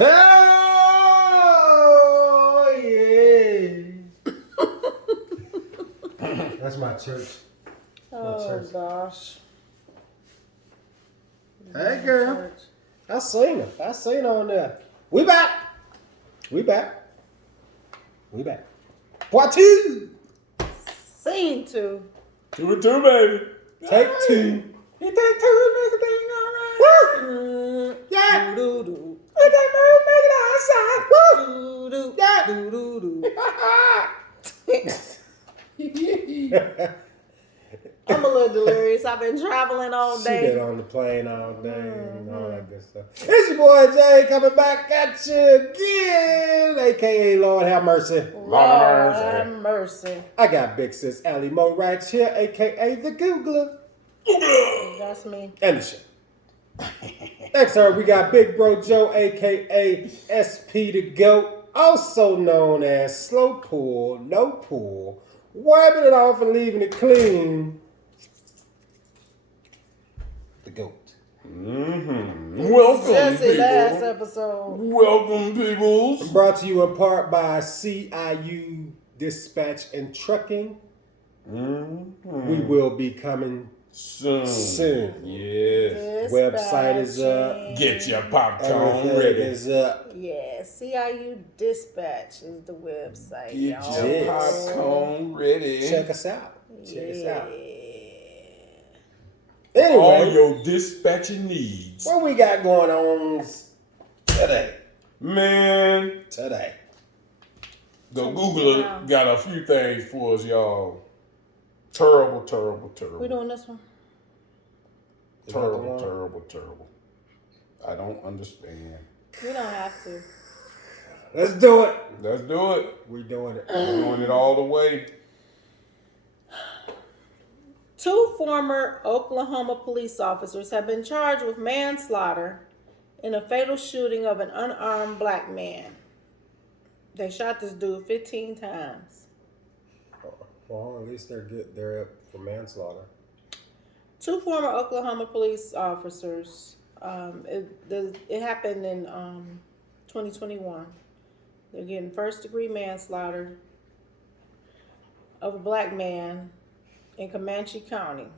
Oh, yeah. That's my church. Oh, gosh. Hey, girl. I seen her. On there. We back. Part 2. Scene 2. 2 and 2, baby. Take 2. You take 2 and make a thing all right. Woo! Yeah. Do-do-do. Make that move, make it outside. Woo! Do-do. Yeah. Do-do-do. I'm a little delirious. I've been traveling all She day. been on the plane all day and all that good stuff. It's your boy Jay coming back at you again, aka Lord have mercy. Lord have mercy. I got big sis Allie Mo right here, aka the Googler. That's me. And the shit. Next up, we got Big Bro Joe, aka SP the GOAT, also known as Slow Pull, No Pull, wiping it off and leaving it clean. The GOAT. Welcome, Jesse people. last episode. Welcome, peoples. Brought to you in part by CIU Dispatch and Trucking. We will be coming soon. Yes. Website is up. Get your popcorn Everything ready. is up. Yeah, CIU Dispatch is the website. Get y'all. your Yes. popcorn ready. Check us out. Check us out. All Anyway, your dispatching needs. what we got going on today? Man, Today. the Googler got a few things for us, y'all. Terrible. We doing this one? Terrible. I don't understand. We don't have to. Let's do it. Let's do it. We're doing it. We're doing it all the way. 2 former Oklahoma police officers have been charged with manslaughter in a fatal shooting of an unarmed black man. They shot this dude 15 times. Well, at least they're good. They're up for manslaughter. 2 former Oklahoma police officers. It happened in 2021. They're getting first-degree manslaughter of a black man in Comanche County.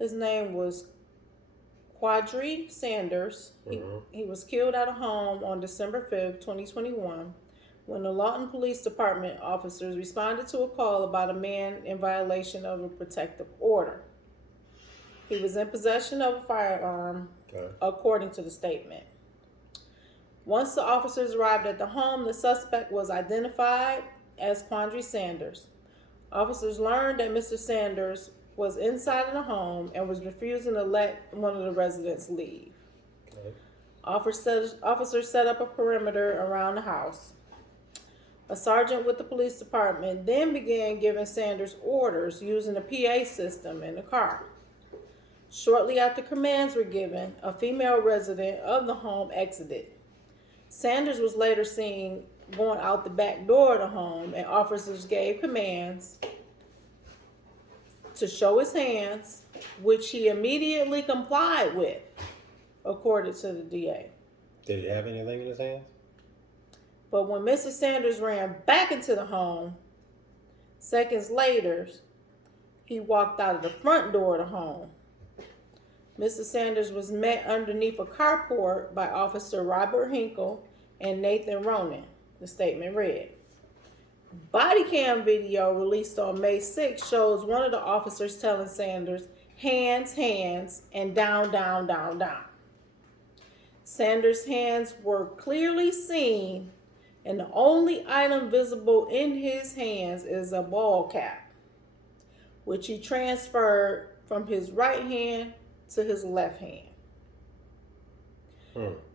His name was Quadri Sanders. He was killed at a home on December 5th, 2021, when the Lawton Police Department officers responded to a call about a man in violation of a protective order. He was in possession of a firearm, according to the statement. Once the officers arrived at the home, the suspect was identified as Quadri Sanders. Officers learned that Mr. Sanders was inside of the home and was refusing to let one of the residents leave. Officers set up a perimeter around the house. A sergeant with the police department then began giving Sanders orders using a PA system in the car. Shortly after commands were given, a female resident of the home exited. Sanders was later seen going out the back door of the home, and officers gave commands to show his hands, which he immediately complied with, according to the DA. Did he have anything in his hands? But when Mr. Sanders ran back into the home, seconds later, he walked out of the front door of the home. Mr. Sanders was met underneath a carport by Officer Robert Hinkle and Nathan Ronan, the statement read. Body cam video released on May 6 shows one of the officers telling Sanders, hands, and down, down, down, down. Sanders' hands were clearly seen, and the only item visible in his hands is a ball cap, which he transferred from his right hand to his left hand.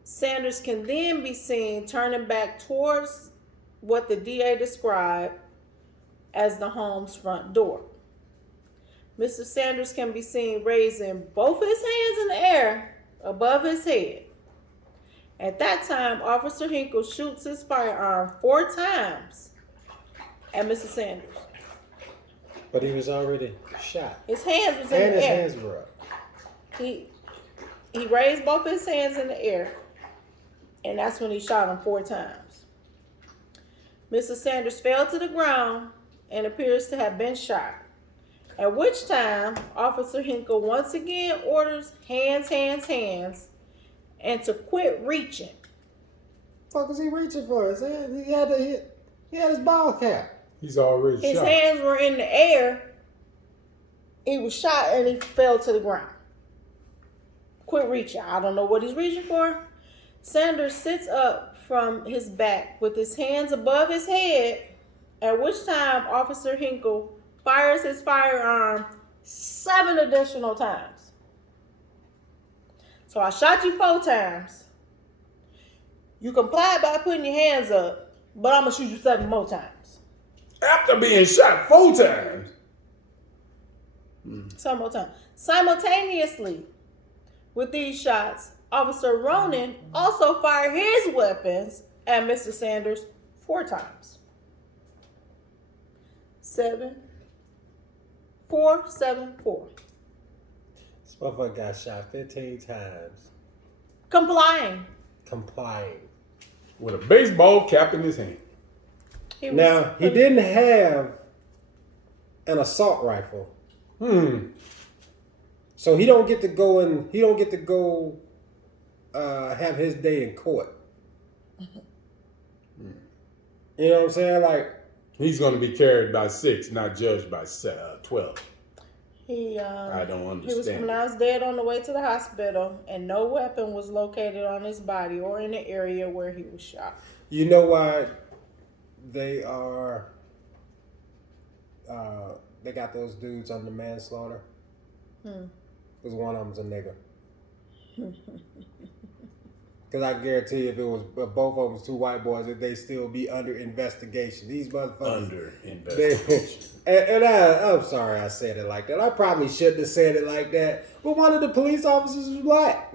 Sanders can then be seen turning back towards what the DA described as the home's front door. Mr. Sanders can be seen raising both his hands in the air above his head. At that time, Officer Hinkle shoots his firearm 4 times at Mr. Sanders. But he was already shot. His hands was in And the his air. hands were up. he raised both his hands in the air, and that's when he shot him 4 times. Mr. Sanders fell to the ground and appears to have been shot. At which time, Officer Hinkle once again orders hands, and to quit reaching. What the fuck is he reaching for? He had his ball cap. He's already His shot. hands were in the air. He was shot and he fell to the ground. Quit reaching. I don't know what he's reaching for. Sanders sits up from his back with his hands above his head, at which time Officer Hinkle fires his firearm 7 additional times. So I shot you 4 times. You complied by putting your hands up, but I'm going to shoot you 7 more times. After being shot 4 times. 7 more times. Simultaneously with these shots, Officer Ronan also fired his weapons at Mr. Sanders 4 times. 7, 4, 7, 4. This motherfucker got shot 15 times. Complying. With a baseball cap in his hand. He didn't have an assault rifle. So he don't get to go have his day in court. You know what I'm saying? Like, he's going to be carried by 6, not judged by 12. I don't understand. He was pronounced dead on the way to the hospital, and no weapon was located on his body or in the area where he was shot. you know why they got those dudes under manslaughter? Because one of them's a nigga. Because I guarantee if both of them was 2 white boys, that they still be under investigation. These motherfuckers Under investigation. And I'm sorry I said it like that. I probably shouldn't have said it like that. But one of the police officers was black.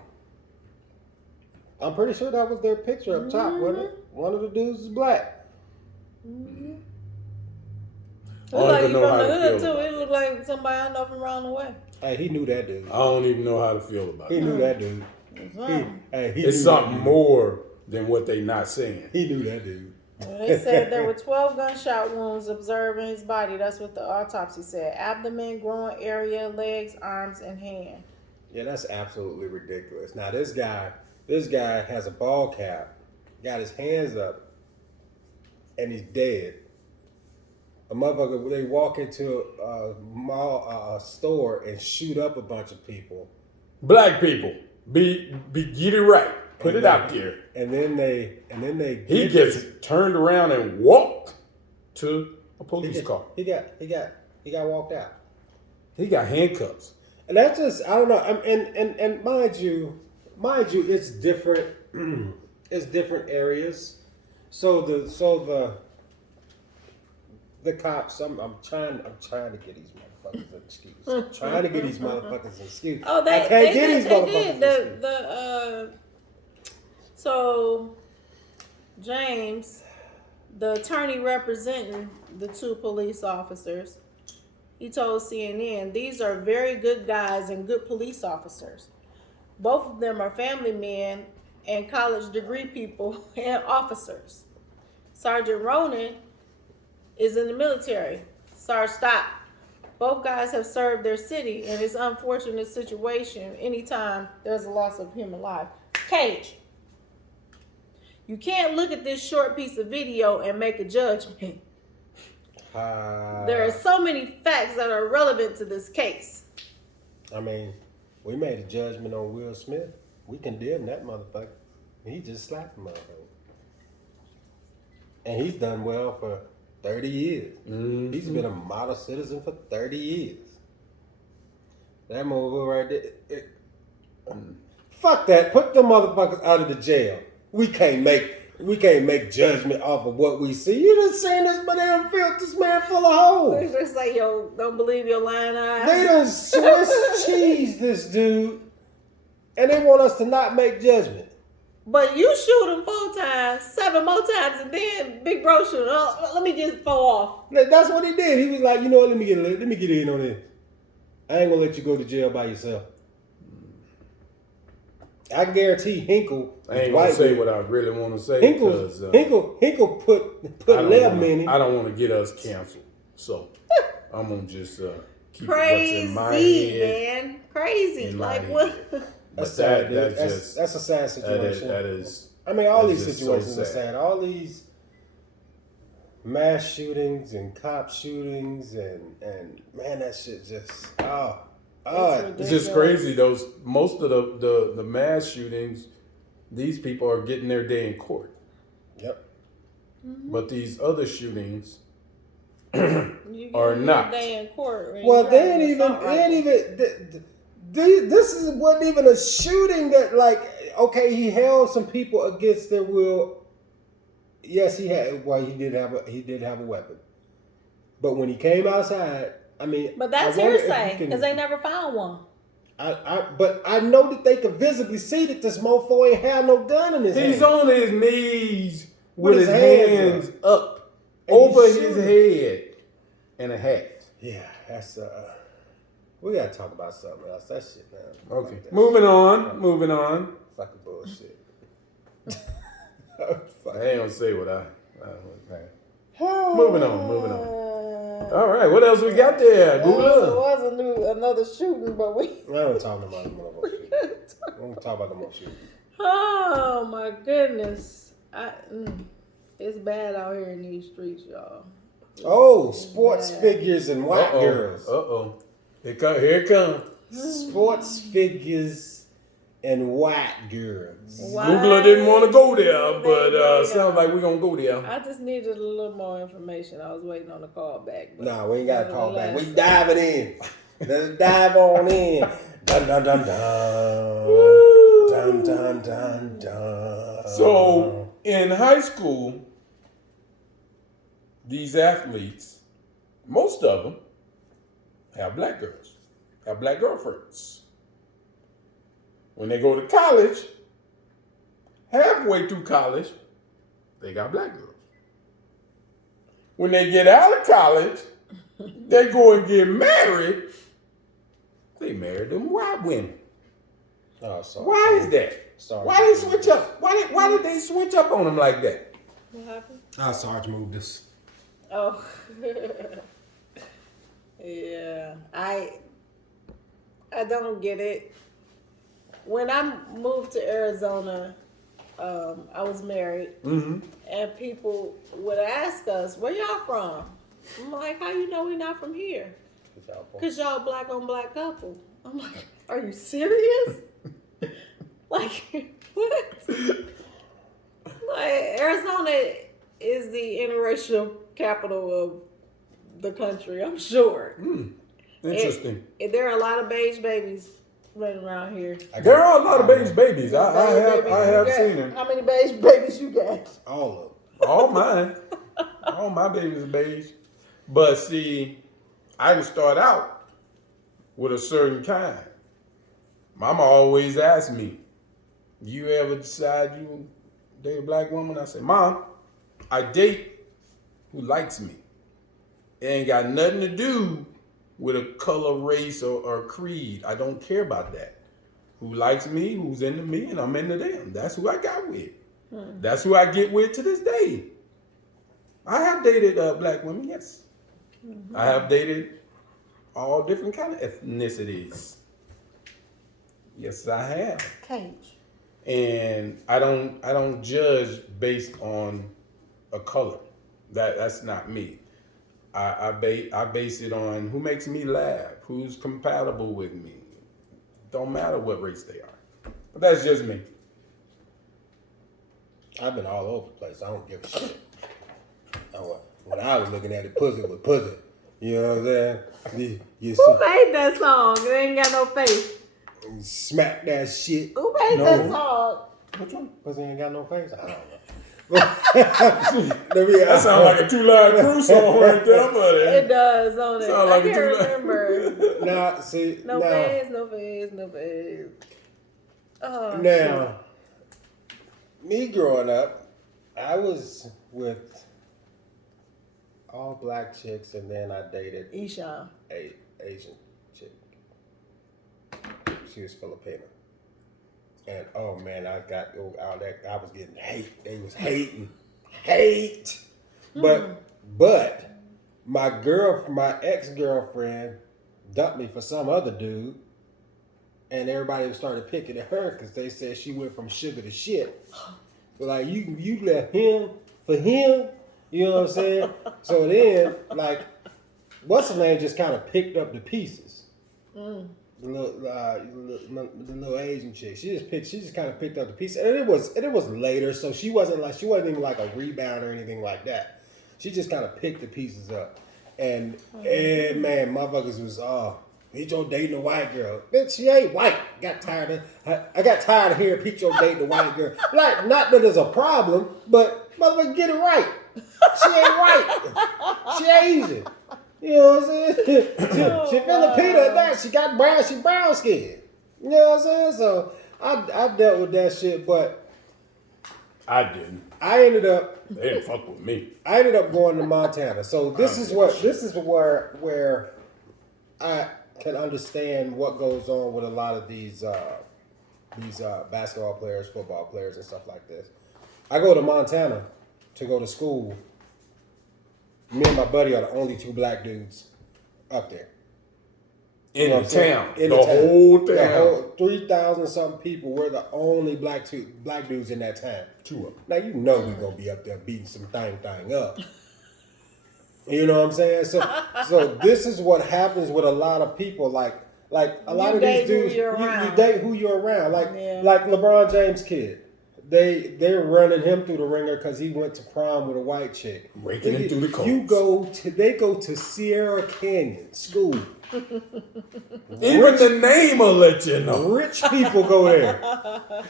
I'm pretty sure that was their picture up top, wasn't it? One of the dudes is black. It I looked like don't he even know from how the to hood feel too. about It looked like somebody I know from around the way. Hey, he knew that dude. I don't even know how to feel about He it. knew that dude. It's something more than what they not saying. He knew that dude. Well, they said there were 12 gunshot wounds observed in his body. That's what the autopsy said. Abdomen, groin area, legs, arms, and hand. Yeah, that's absolutely ridiculous. Now this guy has a ball cap, got his hands up, and he's dead. A motherfucker, they walk into a mall, a store, and shoot up a bunch of people. Black people, be get it right. Put it out there. And then they. He gets turned around and walked to a police car. He got walked out. He got handcuffs. And that's just, I don't know. And mind you, it's different. It's different areas. So the cops. I'm trying to get these motherfuckers an excuse. I'm trying to get these motherfuckers an excuse. Oh, I can't get these motherfuckers an excuse. So James, the attorney representing the 2 police officers, he told CNN, "These are very good guys and good police officers. Both of them are family men and college degree people and officers. Sergeant Ronan is in the military. Sarge, stop. Both guys have served their city in this unfortunate situation anytime there's a loss of human life." Cage, you can't look at this short piece of video and make a judgment. There are so many facts that are relevant to this case. I mean, we made a judgment on Will Smith. We condemned that motherfucker. He just slapped the motherfucker. And he's done well for 30 years. Mm-hmm. He's been a model citizen for 30 years. That motherfucker right there. Fuck that. Put the motherfuckers out of the jail. We can't make judgment off of what we see. You just saying this, but they done filled this man full of holes. It's just like, yo, don't believe your lying eyes. They done Swiss cheese this dude, and they want us to not make judgment. But you shoot him 4 times, 7 more times, and then Big Bro shoot him. Oh, let me just fall off. That's what he did. He was like, you know what? Let me get in on this. I ain't gonna let you go to jail by yourself. I guarantee Hinkle. I ain't gonna say what I really want to say because Hinkle put Lem in it. I don't want to get us canceled, so I'm gonna just keep Crazy, what's in my head. man. Crazy. Like what? That's sad. That's a sad situation. That is. I mean, all these just situations so are sad. All these mass shootings and cop shootings and man, that shit just it's just crazy. Most of the mass shootings, these people are getting their day in court. Yep. Mm-hmm. But these other shootings you are not. Day in court. Well, they ain't even. This wasn't even a shooting that, like, okay, he held some people against their will. Yes, he had. Well, he did have a weapon. But when he came outside, I mean, but that's hearsay because they never found one. But I know that they could visibly see that this mofo ain't had no gun in his hand. He's on his knees with his hands up over his head and a hat. Yeah, that's we gotta talk about something else. That shit, man. Okay, moving on. Fucking bullshit. I ain't gonna say what I moving on. All right, what else we got there? Google. There was another shooting, but we. I don't talk about no more shooting. I don't talk about no more shooting. Oh my goodness, it's bad out here in these streets, y'all. Oh, sports figures and white girls. Here it comes. Sports figures and white girls. Googler didn't want to go there, but sounds like we're going to go there. I just needed a little more information. I was waiting on the call back. Nah, we ain't got to call back. We diving in. Let's dive on in. Dun, dun, dun, dun. Dun, dun, dun, dun. So, in high school, these athletes, most of them, have black girls, have black girlfriends. When they go to college, halfway through college, they got black girls. When they get out of college, they go and get married. They marry them white women. Oh, sorry. Why is that? Sorry. Why they switch up? Why did they switch up on them like that? What happened? Sarge moved us. Oh. Yeah. I don't get it. When I moved to Arizona, I was married, and people would ask us, "Where y'all from?" I'm like, "How you know we not from here?" Because y'all black on black couple. I'm like, "Are you serious?" Like, what? Like, Arizona is the interracial capital of the country, I'm sure. Interesting. There are a lot of beige babies running around here. There are a lot of beige babies. I have seen them. How many beige babies you got? All of them. All mine. All my babies are beige. But see, I didn't start out with a certain kind. Mama always asked me, "You ever decide you date a black woman?" I said, "Mom, I date who likes me. It ain't got nothing to do with a color, race, or creed. I don't care about that. Who likes me, who's into me, and I'm into them. That's who I got with. That's who I get with to this day." I have dated black women, yes. I have dated all different kind of ethnicities. Yes, I have. Cage. And I don't judge based on a color. That's not me. I base it on who makes me laugh, who's compatible with me. Don't matter what race they are. But that's just me. I've been all over the place. I don't give a shit. When I was looking at it, pussy was pussy. You know what I'm saying? Who made that song? It ain't got no face. Smack that shit. Who made that song? Which one? Pussy ain't got no face? I don't know. That sounds like a two-line crew song right there, buddy. It does, don't it? Sound like I can't remember. Nah, see. No face, no face, no face. Oh, now, me growing up, I was with all black chicks, and then I dated Isha. a Asian chick. She was Filipino. And oh man, I got all that. I was getting hate. They was hate. But my ex-girlfriend dumped me for some other dude, and everybody started picking at her because they said she went from sugar to shit. So like you left him for him, you know what I'm saying? So then like what's her name just kind of picked up the pieces. The little Asian chick. She just kind of picked up the pieces, and it was later, so she wasn't even like a rebound or anything like that. She just kind of picked the pieces up, and man, motherfuckers was Pete Joe dating a white girl. Bitch, she ain't white. I got tired of hearing Pete Joe dating a white girl. Like, not that there's a problem, but motherfucker, get it right. She ain't white. She Asian. You know what I'm saying? She Filipino at that. She brown skin. You know what I'm saying? So I dealt with that shit, but I didn't. They didn't fuck with me. I ended up going to Montana. So this is where I can understand what goes on with a lot of these basketball players, football players, and stuff like this. I go to Montana to go to school. Me and my buddy are the only two black dudes up there. In the town. In the the town. whole town. The whole 3,000 something people. We're the only black dudes in that town. Two of them. Now you know we're gonna be up there beating some thing up. You know what I'm saying? So this is what happens with a lot of people. Like a lot of these dudes, you date who you're around. Like LeBron James' kid. They're running him through the ringer because he went to prom with a white chick. Raking him through the coats. They go to Sierra Canyon School. Even the name will let you know. Rich people go there.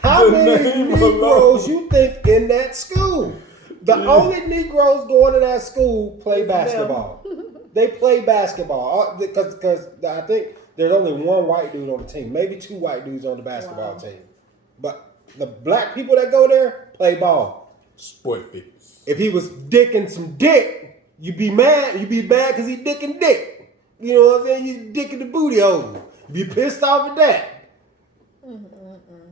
How many Negroes you think in that school? The only Negroes going to that school play basketball. They play basketball because I think there's only one white dude on the team, maybe two white dudes on the basketball team, but the black people that go there play ball. Sport fitness. If he was dicking some dick, you'd be mad. You'd be mad because he dicking dick. You know what I'm saying? You dicking the booty hole. You'd be pissed off at that.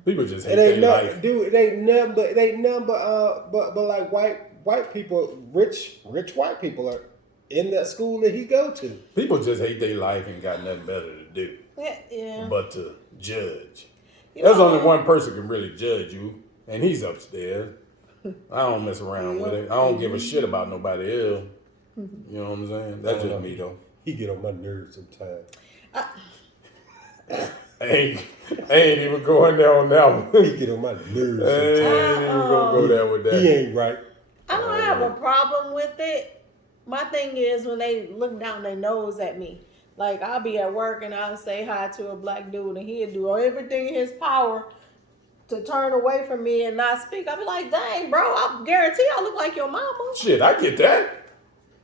People just hate their life. Dude, it ain't nothing but like white people, rich white people are in that school that he go to. People just hate their life and got nothing better to do. Yeah. But to judge. There's only one person can really judge you, and he's upstairs. I don't mess around with it. I don't give a shit about nobody else. You know what I'm saying? That's just me, though. He get on my nerves sometimes. I ain't even going there on that one. He get on my nerves sometimes. I ain't even gonna go there with that. He ain't right. I don't have a problem with it. My thing is when they look down their nose at me. Like, I'll be at work and I'll say hi to a black dude and he'll do everything in his power to turn away from me and not speak. I'll be like, dang, bro, I guarantee I look like your mama. Shit, I get that.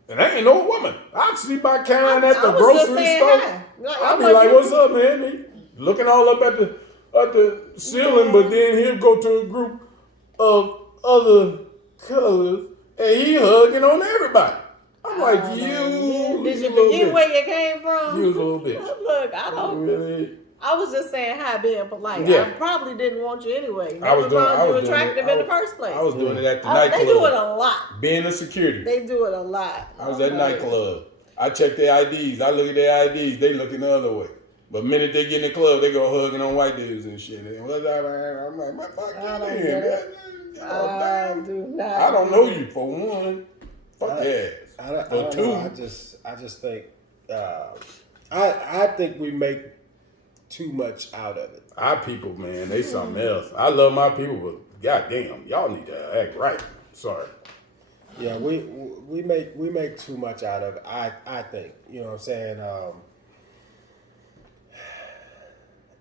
And I ain't no woman. I see my Karen at the grocery store. I'll be like, what's up, man? He looking all up at the ceiling, but then he'll go to a group of other colors and he hugging on everybody. I'm like, you. Did you forget where you came from? You was a little bitch. Look, I don't. Really? I was just saying hi, being polite. Yeah. I probably didn't want you anyway. I was doing you attractive in the first place. I was doing it at the nightclub. They do it a lot. Being a security. They do it a lot. I was at nightclub. I check their IDs. I look at their IDs. They looking the other way. But the minute they get in the club, they go hugging on white dudes and shit. And I'm like, my fuck I don't you get in, it. man. Do not. I don't know you for one. Fuck ass. I don't know. I just think I think we make too much out of it. Our people, man, they something else. I love my people, but goddamn, y'all need to act right. Sorry. Yeah, we make too much out of it. I think, you know what I'm saying.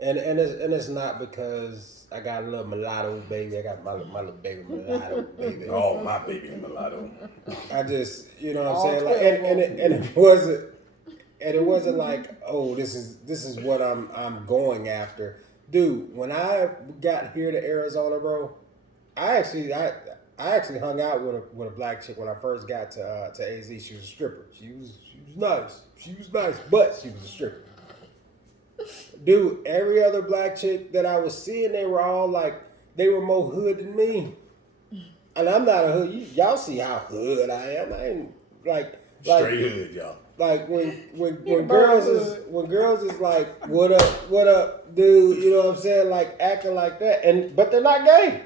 And it's not because I got a little mulatto baby. I got my little baby mulatto baby. Oh, my baby mulatto. I just, you know what I'm saying, like, and it wasn't like, oh, this is what I'm going after, dude. When I got here to Arizona, bro, I actually hung out with a black chick when I first got to AZ. She was a stripper. She was nice. She was nice, but she was a stripper. Dude, every other black chick that I was seeing, they were all like, they were more hood than me. And I'm not a hood. Y'all see how hood I am. I ain't like Straight hood, y'all. like when girls is like, what up, dude? You know what I'm saying? Like acting like that, but they're not gay.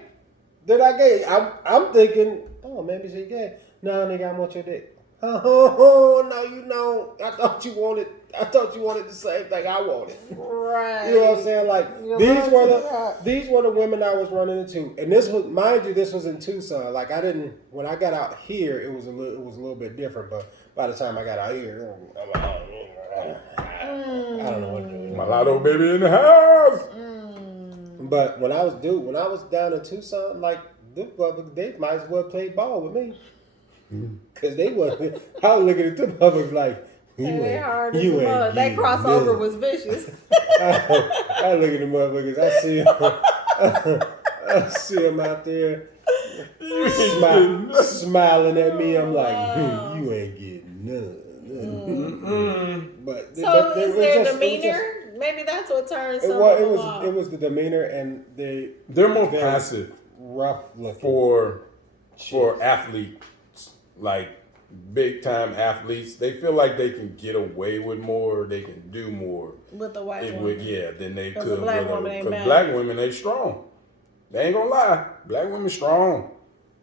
They're not gay. I'm thinking, oh, maybe she's gay. No, nigga, I want your dick. Oh, no, you know, I thought you wanted the same thing I wanted. Right. You know what I'm saying? Like these were the women I was running into, and this was, mind you, this was in Tucson. Like when I got out here, it was a little bit different. But by the time I got out here, I'm like, I don't know what to do. Mulatto baby in the house. But when I was down in Tucson, like they might as well play ball with me. Cause they wasn't. I was looking at them motherfuckers like, you ain't that crossover was vicious. I look at the motherfuckers. I see them out there smiling at me. I'm like, you ain't getting none. But so is their demeanor? Maybe that's what turns some of them off. It was the demeanor, and they're more passive, rough looking for athletes. Like big time athletes, they feel like they can get away with more, they can do more with the white woman. Than they could the black woman. Because black women, they strong. They ain't gonna lie, black women strong.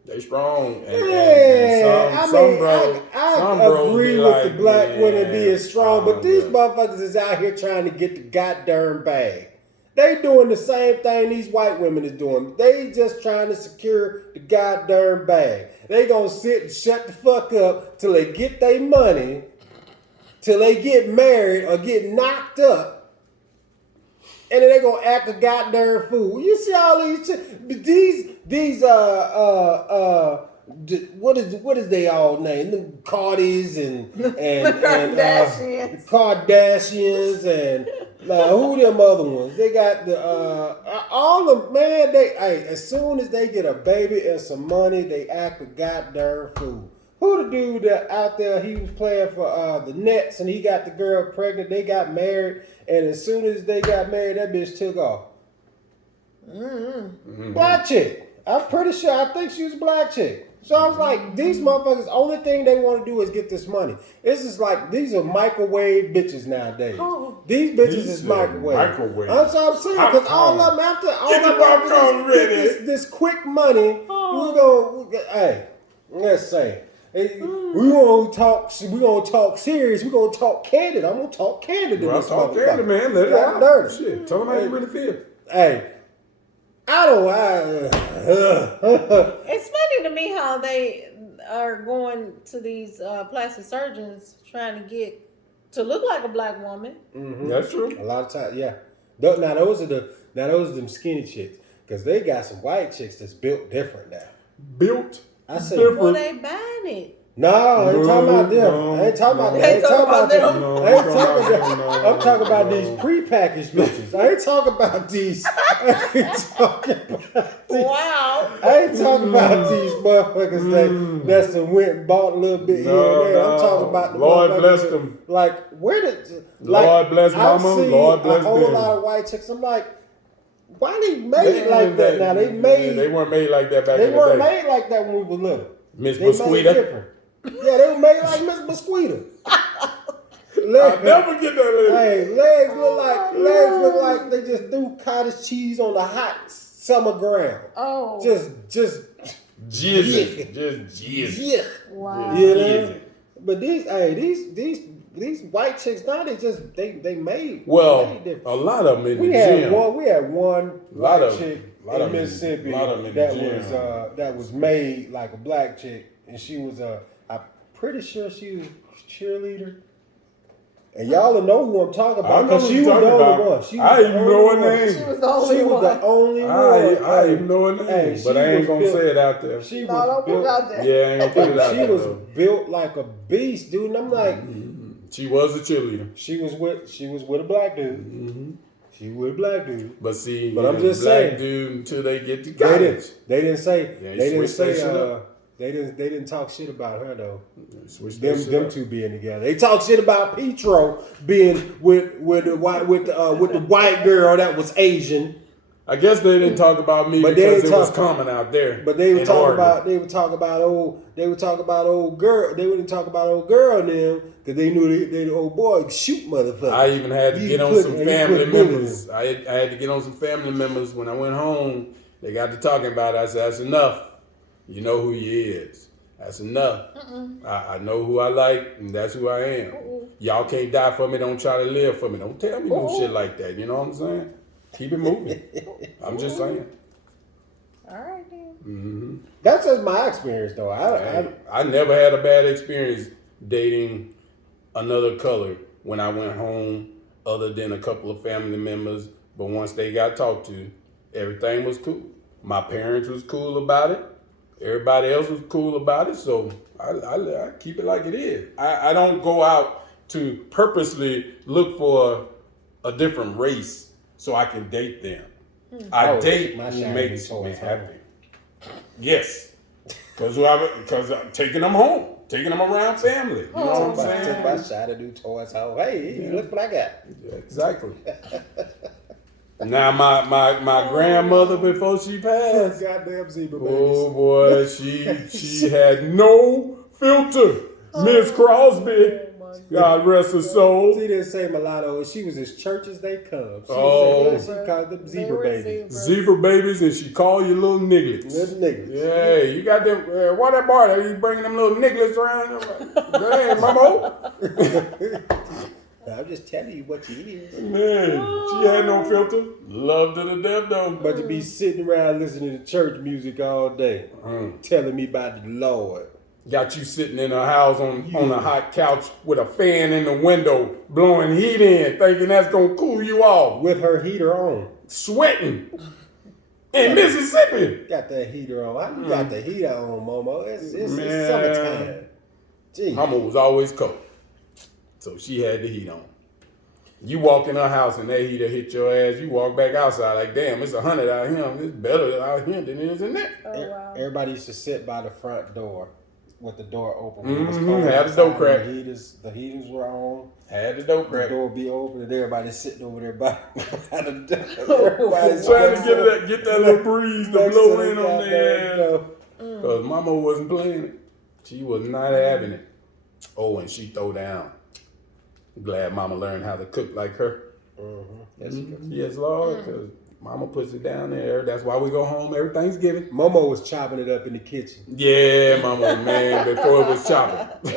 They strong. And some bros agree with the black women being strong, but these motherfuckers is out here trying to get the goddamn bag. They doing the same thing these white women is doing. They just trying to secure the goddamn bag. They gonna sit and shut the fuck up till they get their money, till they get married or get knocked up, and then they gonna act a goddamn fool. You see all these what is they all name? The Cardis and Kardashians and who them other ones? They got the all of man. As soon as they get a baby and some money, they act a goddamn fool. Who the dude that out there? He was playing for the Nets and he got the girl pregnant. They got married, and as soon as they got married, that bitch took off. Black chick. I'm pretty sure. I think she was a black chick. So I was like, these motherfuckers, only thing they want to do is get this money. This is like, these are microwave bitches nowadays. These bitches is microwave. That's what I'm saying, because all of them after this quick money, let's say, we gonna talk serious, we gonna talk candid. I'm gonna talk candid in this talk candid, man. Let it out. Shit. Tell them how you really feel. Hey. It's funny to me how they are going to these plastic surgeons trying to get to look like a black woman. Mm-hmm. That's true. A lot of times, yeah. Now those are them skinny chicks, because they got some white chicks that's built different now. I say different. Well, they buying it. No, I ain't talking about them. I ain't talking about them. I'm talking about these prepackaged bitches. I ain't talking about these. Wow. I ain't talking about these motherfuckers that's went and bought a little bit here and there. I'm talking about the Lord bless them. Like, where did... Lord bless mama, Lord bless them. A whole lot of white chicks. I'm like, why they made like that now? They weren't made like that back in the day. They weren't made like that when we were little. Miss Mosquito. Yeah, they were made like Miss Mosquito. I'll never get that lady. Hey, legs look like they just threw cottage cheese on the hot summer ground. Oh. Just jizzing. Yeah. Wow. You know? But these white chicks now they made different. A lot of them in the gym. We had one white chick in Mississippi that was made like a black chick, and she was I'm pretty sure she was a cheerleader. And y'all will know who I'm talking about, because she was the only one. I even know her name. She was the only one. I even know her name, but I ain't gonna say it out there. Don't put it out there. Yeah, I ain't gonna put it out there. She was built like a beast, dude. And I'm like, she was a cheerleader. She was with a black dude. Mm-hmm. She with a black dude. But I'm just saying, dude, until they get to college. They didn't say They didn't talk shit about her though. Switch that shit Them up. two being together. They talk shit about Petro being with the white girl that was Asian. I guess they didn't talk about me But they because it didn't was talk- common out there. But they would in talk Oregon. about old girl. They wouldn't talk about old girl and them because they knew they the old boy could shoot motherfuckers. I even had to You get on put- some you family put bullies. members. I had to get on some family members when I went home. They got to talking about it. I said, that's enough. You know who he is. That's enough. I know who I like, and that's who I am. Y'all can't die for me. Don't try to live for me. Don't tell me no shit like that. You know what I'm saying? Keep it moving. I'm just saying. All right then. Mm-hmm. That's just my experience though. I never had a bad experience dating another color when I went home, other than a couple of family members. But once they got talked to, everything was cool. My parents was cool about it. Everybody else was cool about it. So I keep it like it is. I don't go out to purposely look for a different race so I can date them. I Oh, date my who shiny makes toys me home. happy. Yes. Because I'm taking them home. Taking them around family. You know what I'm I saying? took my shot to do toys home. Hey, look what I got. Yeah, exactly. Now my grandmother before she passed, Goddamn zebra oh babies. boy, she had no filter. Miss Crosby, God rest her She soul. didn't say mulatto. She was as church as they come. She Oh. said she called them They zebra were babies. Zebra babies, and she call you little nigglets. Little niggas. Yeah, you got them. What that boy? Are you bringing them little nigglets around? Damn, mama. I'm just telling you what you is. Man, she had no filter. Loved her to death though. But to be sitting around listening to church music all day, telling me about the Lord. Got you sitting in a house on a hot couch with a fan in the window, blowing heat in, thinking that's gonna cool you off. With her heater on. Sweating in Mississippi. Got that heater on. I got the heater on, Momo. It's Man. summertime. Gee. Mama was always cold, so she had the heat on. You walk in her house and that heater hit your ass. You walk back outside like, damn, it's 100 out here. It's better out here than it is in there. Oh wow. Everybody used to sit by the front door with the door open. Mhm, It was cold had the door outside, crack. The heaters were on. Had the dope The crack. door be open and everybody sitting over there by the door. Everybody's Trying to get that little breeze to next blow to the in on goddamn their ass. door. Because mama wasn't playing it. She was not having it. Oh, and she throw down. Glad mama learned how to cook like her. Yes, Lord, because mama puts it down there. That's why we go home every Thanksgiving. Momo was chopping it up in the kitchen. Yeah, mama, man, before it was chopping.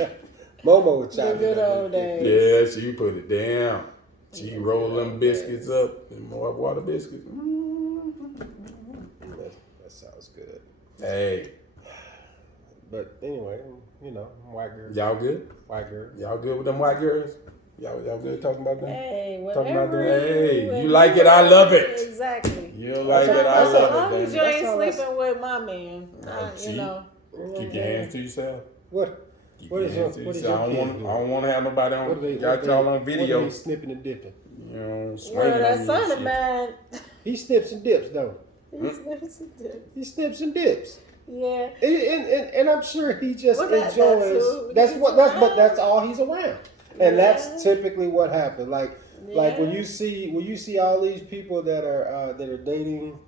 Momo was The chopping good it up. old days. Yeah, she put it down. She rolled them biscuits up and more water biscuits. That sounds good. Hey, But anyway, you know, white girls. y'all good? White girls. Y'all good with them white girls? Y'all good talking about them? Hey, Talking about whatever. that, hey, you like it, I love it. Exactly. You like it, I As love long it, as baby. you ain't That's all sleeping with my man, See? you know. Keep your hands to yourself. What? Keep What your is hands your- to what is yourself. your I kid don't doing? want to have nobody What on. are they, Got y'all on video. What are they snipping and dipping? You know, Well, swinging that on you son and of shit. mine, He snips and dips, though. He snips and dips. yeah. And I'm sure he just Well, that enjoys. too. That's all he's around. And Yeah. that's typically what happens. Like when you see all these people that are dating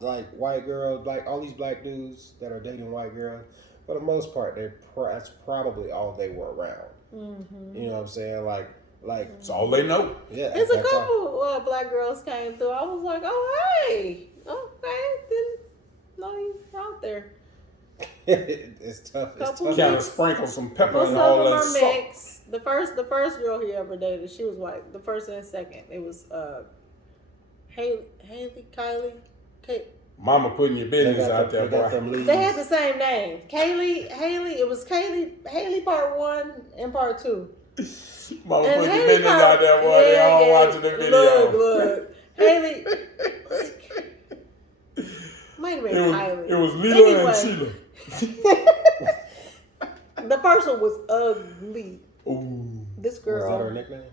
like white girls, like all these black dudes that are dating white girls, for the most part, that's probably all they were around. Mm-hmm. You know what I'm saying? Like It's all they know. yeah. There's a that's all. couple black girls came through. I was like, oh, hey. Okay. Didn't know you were out there. It's tough. It's Couple tough. Kind of sprinkle some pepper Most and of all them that are salt. mixed. The first girl he ever dated, she was white. The first and second, it was Haley, Kylie. Mama putting your business out there, They got boy. them leaves. They had the same name. Haley. It was Haley part 1 and part 2. Mama And putting your Haley business out there, boy. They all watching the video. Look. Haley. Might have been Kylie. It was Lila Anyway. and Sheila. The first one was ugly. Ooh. This Were girl's all her on. nicknames?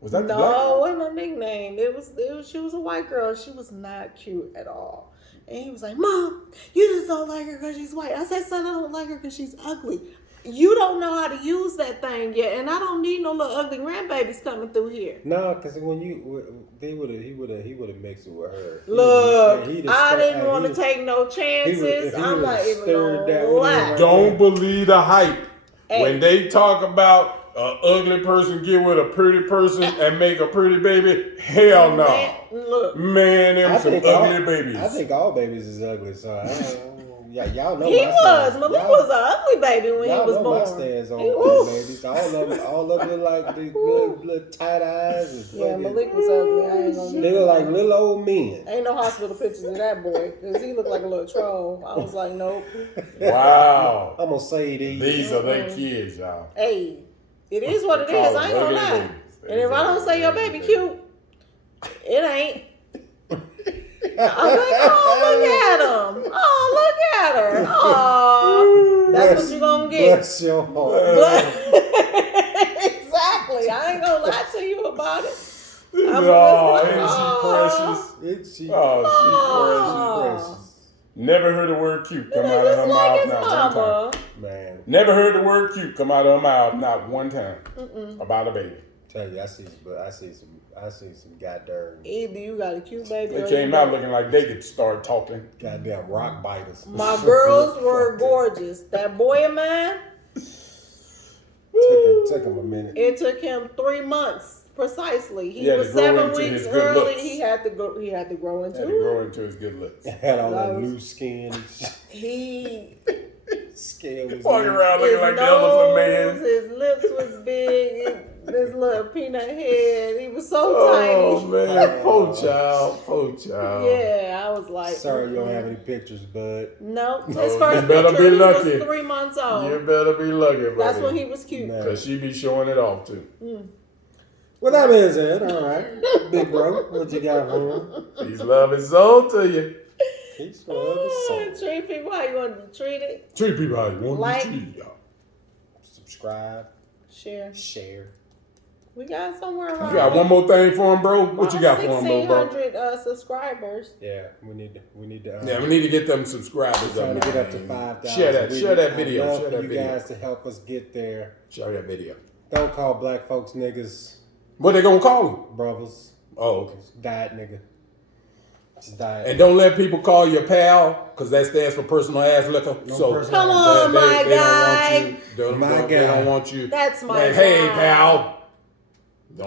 Was that the No, black? it wasn't a nickname. It was she was a white girl. She was not cute at all. And he was like, Mom, you just don't like her because she's white. I said, son, I don't like her because she's ugly. You don't know how to use that thing yet, and I don't need no little ugly grandbabies coming through here. No, because when he would have mixed it with her. Look, I didn't want to take no chances. I'm not even gonna lie. Don't believe the hype. Hey. When they talk about an ugly person get with a pretty person and make a pretty baby, hell no. Man, them some ugly babies. I think all babies is ugly, so yeah, y'all know. He was. Malik was an ugly baby when he was born. My stance on ugly babies. All of them look like the little tight eyes. And yeah, Malik was ugly. I ain't gonna. They look like little old men. Ain't no hospital pictures of that boy because he looked like a little troll. I was like, nope. Wow. I'm gonna say these. These are their kids, y'all. Hey, it is what it is. I ain't gonna lie. And if I don't say your baby cute, it ain't. I'm like, oh, look at him. Oh, look at her. Oh, that's what you gonna get. Bless your heart. Exactly. I ain't gonna lie to you about it. Ain't she precious? Never heard the word cute come out of her mouth, not one time. Man. Never heard the word cute come out of her mouth, not one time. About a baby. Tell you, I see some goddamn. Either you got a cute baby. They came out looking like they could start talking. Goddamn rock biters. My girls were gorgeous. That boy of mine. Took him a minute. It took him 3 months precisely. He was 7 weeks early. He had to grow into his good looks. Had all that loose skin. He. Scale was walking around looking like the elephant man. His lips was big. This little peanut head. He was so tiny. Oh man, poor child. Yeah, I was like, sorry, you don't have any pictures, bud. No, his first picture, he was 3 months old. You better be lucky, buddy. That's when he was cute. Because she be showing it off too. Well, that being said, all right, big bro, what you got for him? Peace, love, and soul to you. Peace, love, and soul. Treat people how you want to be treated. Treat people how you want to be treated, y'all. Subscribe. Share. We got somewhere around. You got one more thing for him, bro? What you got for him, bro? 1,600 subscribers. Yeah, we need to. We need to get them subscribers. Trying to get up to 5,000. Share that video. Share that video. You guys to help us get there. Share that video. Don't call black folks niggas. What they gonna call them? Brothers. Oh, okay. Diet nigga. Just diet. And don't let people call you pal, because that stands for personal ass liquor. Come on, my guy. They don't want you. That's my Hey, pal.